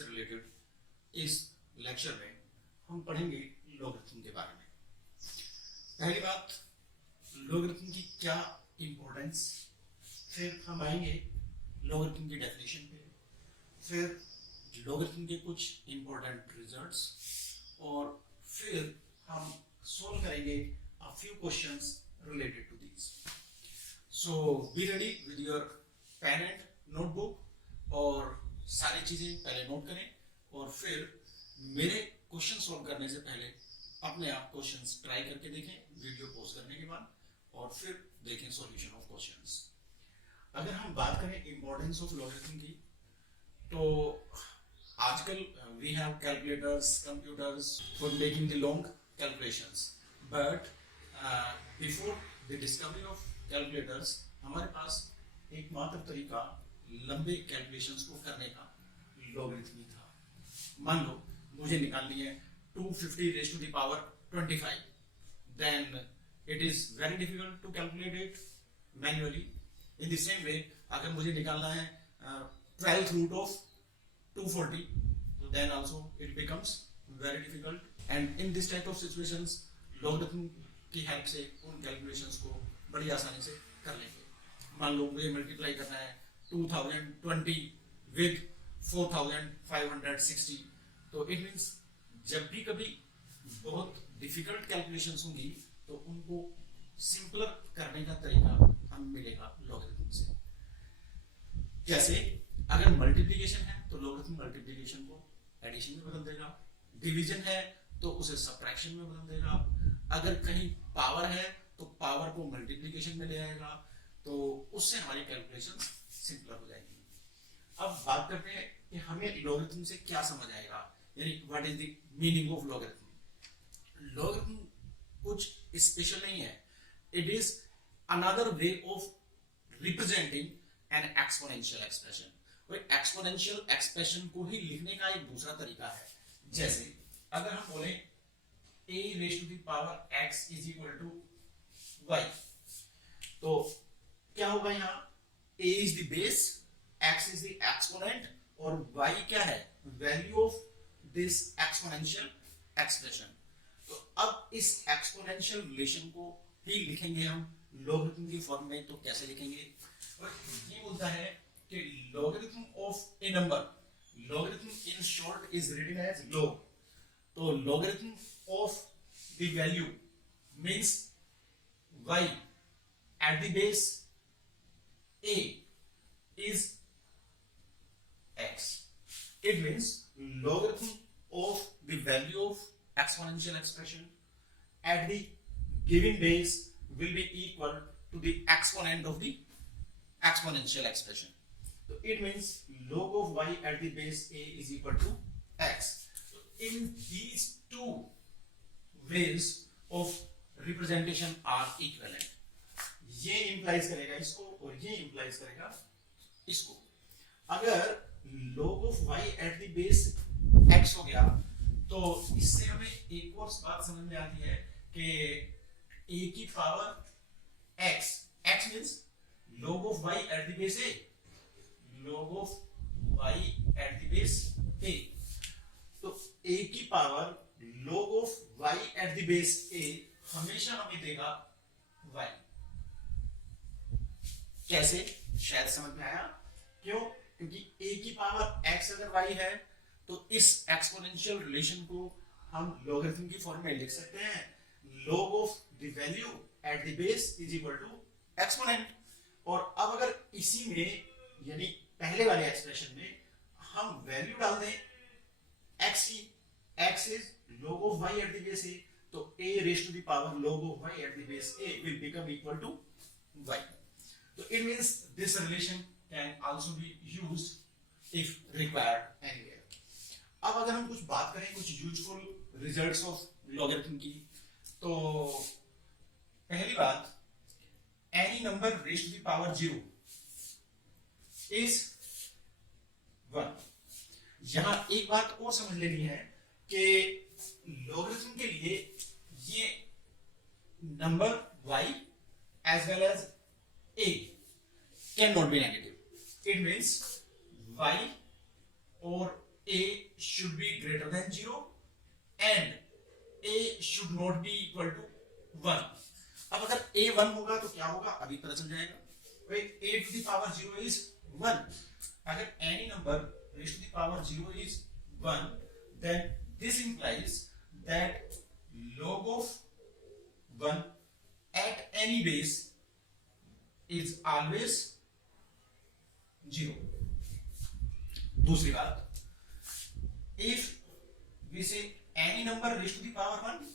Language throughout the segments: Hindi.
से रिलेटेड इस लेक्चर में हम पढ़ेंगे लॉगरिथम के बारे में। पहली बात, लॉगरिथम की क्या इंपॉर्टेंस, फिर हम आएंगे लॉगरिथम की डेफिनेशन पे, फिर लॉगरिथम के कुछ इंपॉर्टेंट रिजल्ट्स, और फिर हम सॉल्व करेंगे a few questions related to these. So be ready with your pen and notebook, और सारी चीजें पहले नोट करें और फिर मेरे क्वेश्चन सॉल्व करने से पहले अपने आप क्वेश्चंस ट्राई करके देखें वीडियो पॉज करने के बाद, और फिर देखें सॉल्यूशन ऑफ क्वेश्चंस। अगर हम बात करें इंपॉर्टेंस ऑफ लॉगरिथम की, तो आजकल we have calculators, computers for making the long calculations, but before the discovery of calculators हमारे पास एकमात्र तरीका लंबे कैलकुलेशंस को करने का लॉगरिथम ही था। मान लो मुझे निकालनी है 250 raise to the power 25, then it is very difficult to calculate it manually. In the same way अगर मुझे निकालना है 12th root of 240, so then also it becomes very difficult, and in this type of situations logarithm की हेल्प से उन कैलकुलेशंस को बड़ी आसानी से कर लेंगे। मान लो मुझे मल्टीप्लाई करना है 2020 विद 4560, तो इट मींस जब भी कभी बहुत डिफिकल्ट कैलकुलेशंस होंगी तो उनको सिंपलर करने का तरीका हमें मिलेगा लॉगरिथम से। जैसे अगर मल्टीप्लिकेशन है तो लॉगरिथम मल्टीप्लिकेशन को एडिशन में बदल देगा, डिवीजन है तो उसे सबट्रैक्शन में बदल देगा, अगर कहीं पावर है तो पावर को मल्टीप्लिकेशन में ले आएगा, तो उससे हमारी कैलकुलेशन सिंपलर हो जाएगी। अब बात करते हैं कि हमें लॉगरिथम से क्या समझ आएगा, यानी what is the meaning of logarithm. Logarithm कुछ स्पेशल नहीं है, it is another way of representing N exponential expression. कोई एक्सपोनेंशियल एक्सप्रेशन को ही लिखने का एक दूसरा तरीका है। जैसे अगर हम बोले a raised to the power x is equal to y, तो क्या होगा यहाँ, a is the base, x is the exponent, और y क्या है, value of this exponential expression. तो अब इस एक्सपोनेंशियल रिलेशन को ही लिखेंगे हम लॉगरिथम की फॉर्म में। तो कैसे लिखेंगे, और ये बोलता है कि logarithm of a number, logarithm in short is written as log, तो logarithm of the value means y at the base a is x. It means logarithm of the value of exponential expression at the given base will be equal to the exponent of the exponential expression. So it means log of y at the base a is equal to x. So in these two ways of representation are equivalent. ये इंप्लाइज करेगा इसको और ये इंप्लाइज करेगा इसको। अगर log of y at the base x हो गया तो इससे हमें एक और बात समझ में आती है कि a की power x, x means log of y at the base a, log of y at the base a, तो a की power log of y at the base a हमेशा हमें देगा y। कैसे, शायद समझ में आया। क्यों, क्योंकि a की पावर x अगर y है तो इस एक्सपोनेंशियल रिलेशन को हम लॉगरिथम की फॉर्म में लिख सकते हैं, log of the value at the base is equal to exponent। और अब अगर इसी में यानी पहले वाले एक्सप्रेशन में हम वैल्यू डाल दें x की, x is log of y at the base a, तो a raised to the power log of y at the base a will become equal to y. So it means this relation can also be used if required anywhere. अब अगर हम कुछ बात करें कुछ यूजफुल रिजल्ट्स ऑफ लॉगरिथम की, तो पहली बात, any number raised to the power 0 is 1। यहां एक बात और समझ लेनी है कि लॉगरिथम के लिए ये number y as well as a cannot be negative. It means y और a should be greater than 0 and a should not be equal to 1. अब अगर a 1 होगा तो क्या होगा अभी पता चल जाएगा. भाई a to the power 0 is 1. अगर any number raised to the power 0 is 1, then this implies that log of 1 at any base is always 0. दूसरी बात, if we say any number raised to the power 1,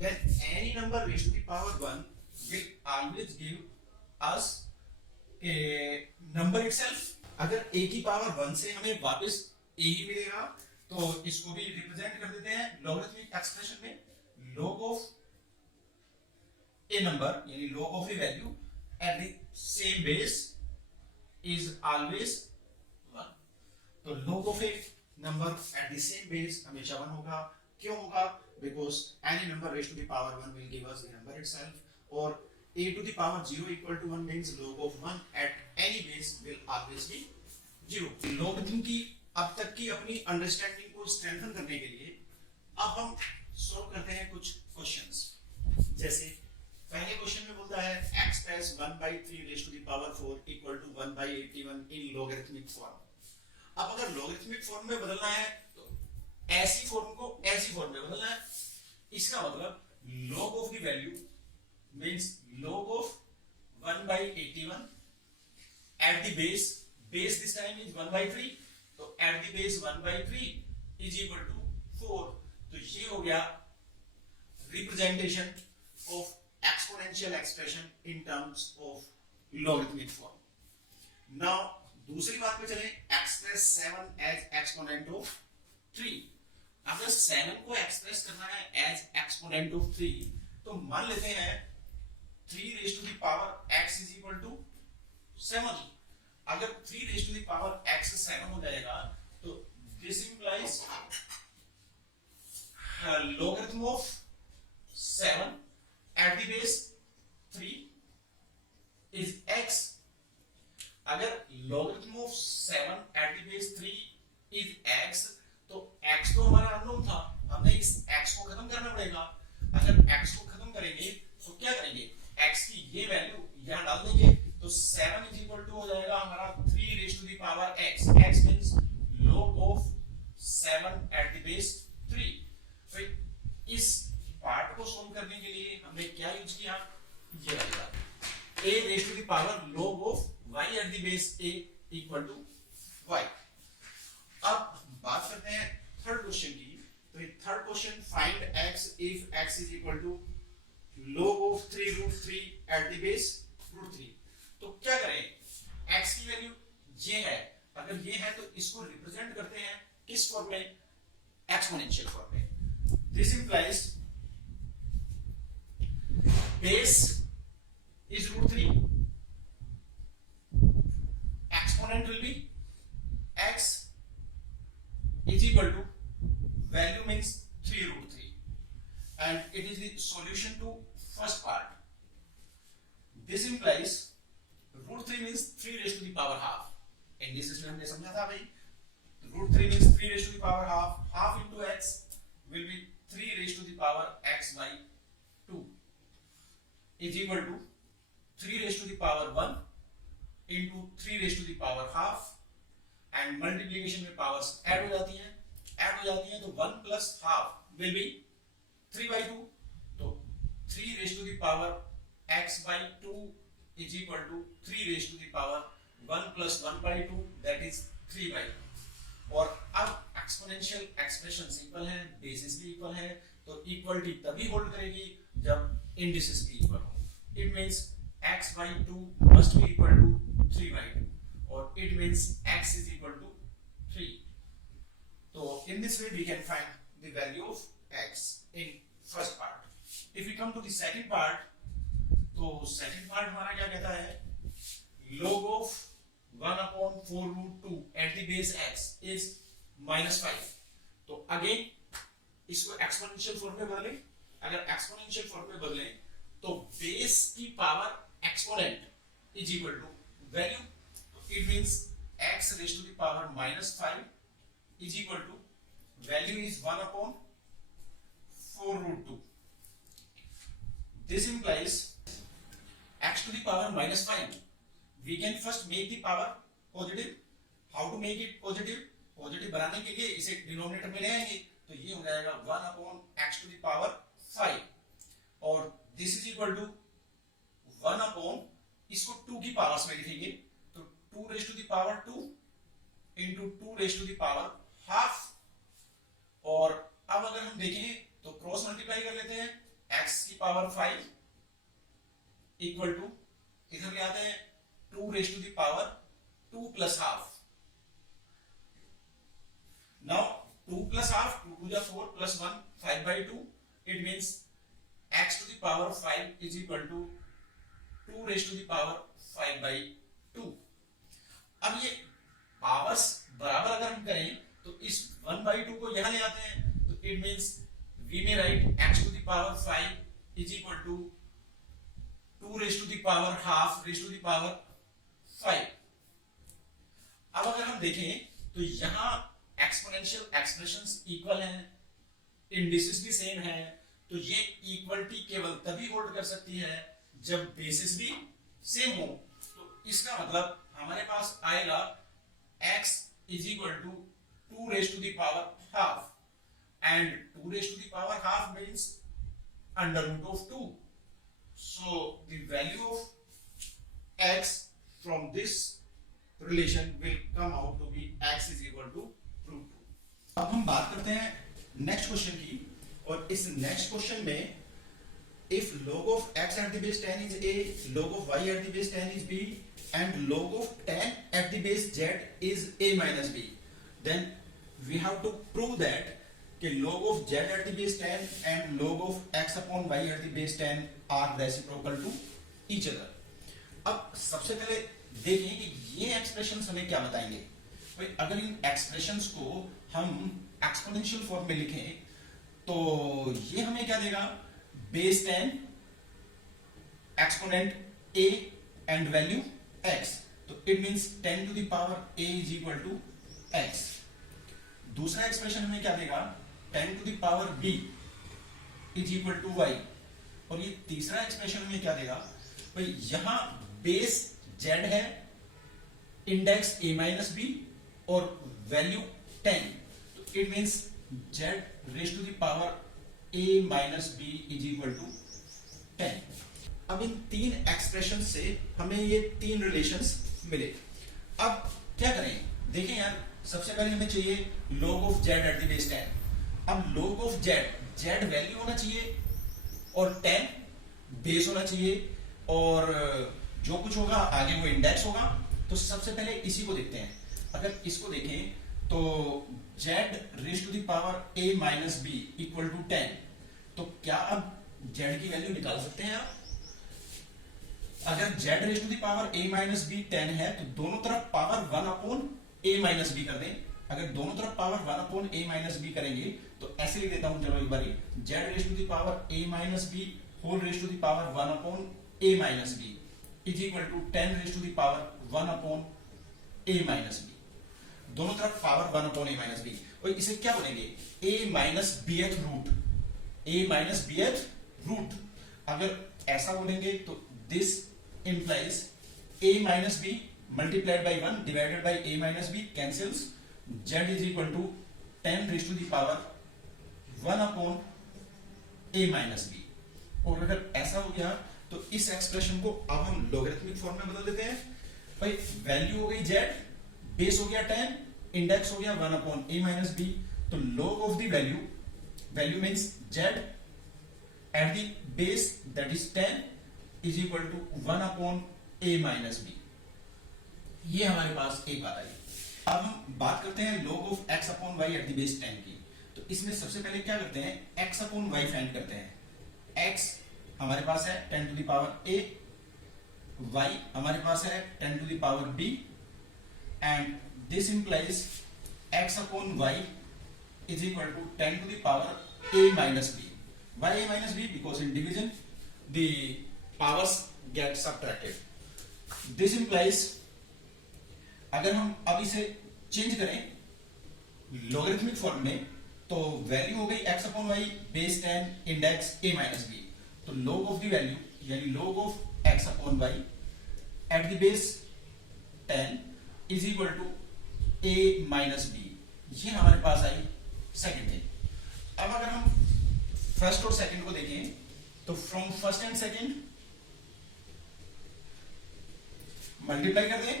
then any number raised to the power 1 will always give us a number itself. अगर a की पावर 1 से हमें वापस a ही मिलेगा तो इसको भी रिप्रेजेंट कर देते हैं लॉगरिथमिक एक्सप्रेशन में. log of a number यानी log of a value at the same base is always 1. तो log of a number at the same base हमेशा 1 होगा. क्यों होगा? Because any number raised to the power 1 will give us the number itself, or a to the power 0 equal to 1 means log of 1 at any base will always be 0. Logarithm की अब तक की अपनी अंडरस्टैंडिंग को स्ट्रेंथन करने के लिए अब हम सॉल्व करते हैं कुछ क्वेश्चंस. जैसे पहले क्वेश्चन में बोलता है x plus 1/3 raised to the power 4 equal to 1/81 in logarithmic form. अब अगर लॉगरिथमिक फॉर्म में बदलना है तो ऐसी फॉर्म को ऐसी फॉर्म में बदलना है. इसका मतलब log of the value means log of 1/81 at the base this time is 1/3, तो at the base 1/3 is equal to 4. तो ये हो गया representation of exponential expression in terms of logarithmic form. Now दूसरी बात पे चलें, express 7 as exponent of 3. अगर 7 को एक्सप्रेस करना है एज एक्सपोनेंट ऑफ 3 तो मान लेते हैं 3 raised to the power x is equal to 7. अगर 3 raised to the power x 7 हो जाएगा तो this implies logarithm of 7 at the base 3 is x. अगर logarithm of 7 at the base 3 is x तो x तो हमारा अननोन था, हमने इस x को खत्म करना पड़ेगा. अगर x को खत्म करेंगे तो क्या करेंगे, x की ये वैल्यू यहां डाल देंगे तो 7 इज इक्वल टू हो जाएगा हमारा 3 raise to the power x. x means log of 7 at the base 3. फिर इस पार्ट को सॉल्व करने के लिए हमने क्या यूज किया, ये वाला a raise to the power log of y at the base a equal to y. अब बात करते हैं थर्ड क्वेश्चन की. तो third question, find x if x is equal to log of 3√3 at the base √3. तो क्या करें, x की वैल्यू ये है, अगर ये है तो इसको रिप्रेजेंट करते हैं किस फॉर्म में, एक्सपोनेंशियल फॉर्म में. This implies base is √3, exponent will be x is equal to value means 3√3, and it is the solution to first part. This implies √3 means 3 raised to the power half. English इसमें हमने समझा था भाई, √3 means 3 raised to the power half. Half into x will be 3 raised to the power x by 2 is equal to 3 raised to the power 1 into 3 raised to the power half, and multiplication में पावर्स ऐड हो जाती हैं तो 1 plus half will be 3/2. तो 3 raised to the power x by 2 is equal to 3 raised to the power 1 plus 1/2, that is 3/2. और अब एक्सपोनेंशियल एक्सप्रेशन सिंपल है, बेसिस भी इक्वल है, तो इक्वलिटी तभी होल्ड करेगी जब इंडिसेस भी इक्वल हो. It means x by 2 must be equal to 3/2, or it means x is equal to 3. So in this way we can find the value of x in first part. If we come to the second part, तो second part हमारा क्या कहता है, log of 1/4√2 at the base x is -5. तो again इसको एक्सपोनेंशियल फॉर्म में बदलें. अगर एक्सपोनेंशियल फॉर्म में बदलें तो बेस की power exponent is equal to value. It means x raised to the power -5 is equal to value is 1 upon 4 root 2. This implies x to the power minus 5. We can first make the power positive. How to make it positive? Positive बनाने के लिए इसे डिनोमिनेटर में ले आएंगे, तो ये हो जाएगा 1 upon x to the power 5 और this is equal to 1 upon, इसको 2 की पावर्स में लिखेंगे तो 2 raise to the power 2 into 2 raise to the power half. और अब अगर हम देखें तो क्रॉस मल्टीप्लाई कर लेते हैं, x की पावर 5 इक्वल टू इधर ले आते हैं 2 raise to the power 2 plus half. Now 2 plus half, 2 to the 4 plus 1, 5 by 2. It means x to the power 5 is equal to 2 raised to the power 5 by 2. अब ये पावर्स बराबर अगर हम करें तो इस 1 by 2 को यहां ले आते हैं, तो it means we may write x to the power 5 is equal to 2 raised to the power half raised to the power 5. अब अगर हम देखें तो यहां एक्सपोनेंशियल एक्सप्रेशंस इक्वल हैं, इंडिसेस भी सेम हैं, तो ये इक्वलिटी केवल तभी होल्ड कर सकती है जब बेसिस भी सेम हो. तो इसका मतलब हमारे पास आएगा x is equal to 2 raise to the power half and 2 raise to the power half means under root of 2. So the value of x from this relation will come out to be x is equal to. अब हम बात करते हैं नेक्स्ट क्वेश्चन की, और इस नेक्स्ट क्वेश्चन में if log of x at the base 10 is a, log of y at the base 10 is b and log of 10 at the base z is a minus b, then we have to prove that कि log of z at the base 10 and log of x upon y at the base 10 are reciprocal to each other. अब सबसे पहले देखें कि ये एक्सप्रेशंस हमें क्या बताएंगे. भाई अगर इन एक्सप्रेशंस को हम एक्सपोनेंशियल फॉर्म में लिखें तो ये हमें क्या देगा, base 10 exponent a and value x, तो it means 10 to the power a is equal to x. दूसरा एक्सप्रेशन हमें क्या देगा, 10 to the power b is equal to y. और ये तीसरा एक्सप्रेशन हमें क्या देगा, भाई यहां बेस z है, इंडेक्स a माइनस b और वैल्यू 10, तो it means z raise to the power a minus b is equal to 10. अब इन तीन एक्सप्रेशन से हमें ये तीन रिलेशंस मिले. अब क्या करें, देखें यार, सबसे पहले हमें चाहिए log of z at the base 10. अब log of z वैल्यू होना चाहिए और 10 बेस होना चाहिए, और जो कुछ होगा आगे वो इंडेक्स होगा. तो सबसे पहले इसी को देखते हैं. अगर इसको देखें तो z raise to the power a minus b equal to 10, तो क्या अब z की वैल्यू निकाल सकते हैं आप. अगर z raise to the power a minus b 10 है तो दोनों तरफ power 1 upon a minus b कर दें. अगर दोनों तरफ power 1 upon a minus b करेंगे तो ऐसे लिख देता हूं, चलो एक बारी, z raise to the power a minus b whole raise to the power 1 upon a minus b is equal to 10 raise to the power 1 upon a minus b. दोनों तरफ power 1 upon a minus b, और इसे क्या बोलेंगे, a minus bth root, a minus bth root. अगर ऐसा बोलेंगे तो this implies a minus b multiplied by 1 divided by a minus b cancels, z is equal to 10 raise to the power 1 upon a minus b. और अगर ऐसा हो गया तो इस एक्सप्रेशन को अब हम लॉगरिथमिक फॉर्म में बदल देते हैं. भाई वैल्यू हो गई z, बेस हो गया 10, इंडेक्स हो गया 1 अपॉन a माइनस b, तो log of the value means z at the base that is 10 is equal to 1 upon a minus b. ये हमारे पास एक बात आई. अब हम बात करते हैं log of x upon y eight the base 10 की. तो इसमें सबसे पहले क्या करते हैं, x अपॉन y फाइंड करते हैं. x हमारे पास है 10 to the power a, y हमारे पास है 10 to the power b, and this implies x upon y is equal to 10 to the power a minus b. Why a minus b? Because in division the powers get subtracted. This implies, अगर हम अब इसे चेंज करें लॉगरिथमिक फॉर्म में, तो वैल्यू हो गई x upon y base 10 index a minus b. तो log ऑफ द वैल्यू यानी log of x upon y at the base 10 is equal to a minus b. ये हमारे पास आई सेकंड थिंग। अब अगर हम फर्स्ट और सेकंड को देखें तो from first and second multiply कर दें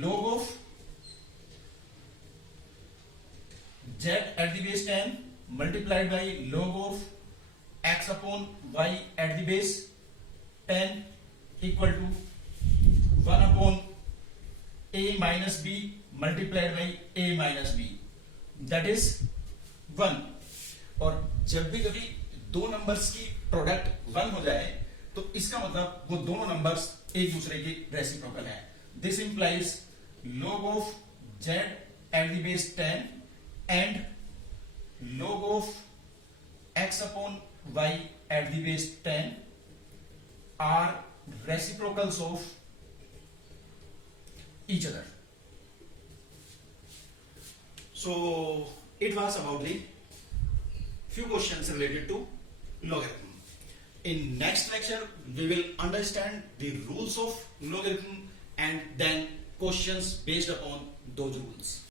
log of z at the base 10 multiplied by log of x upon y at the base 10 equal to 1 upon a minus b multiplied by a minus b, that is 1। और जब भी कभी दो नंबर्स की प्रोडक्ट 1 हो जाए तो इसका मतलब वो दोनों नंबर्स एक दूसरे के रेसिप्रोकल है। This implies log of z at the base 10 and log of x upon y at the base 10 are reciprocals of each other. So it was about the few questions related to logarithm. In next lecture we will understand the rules of logarithm and then questions based upon those rules.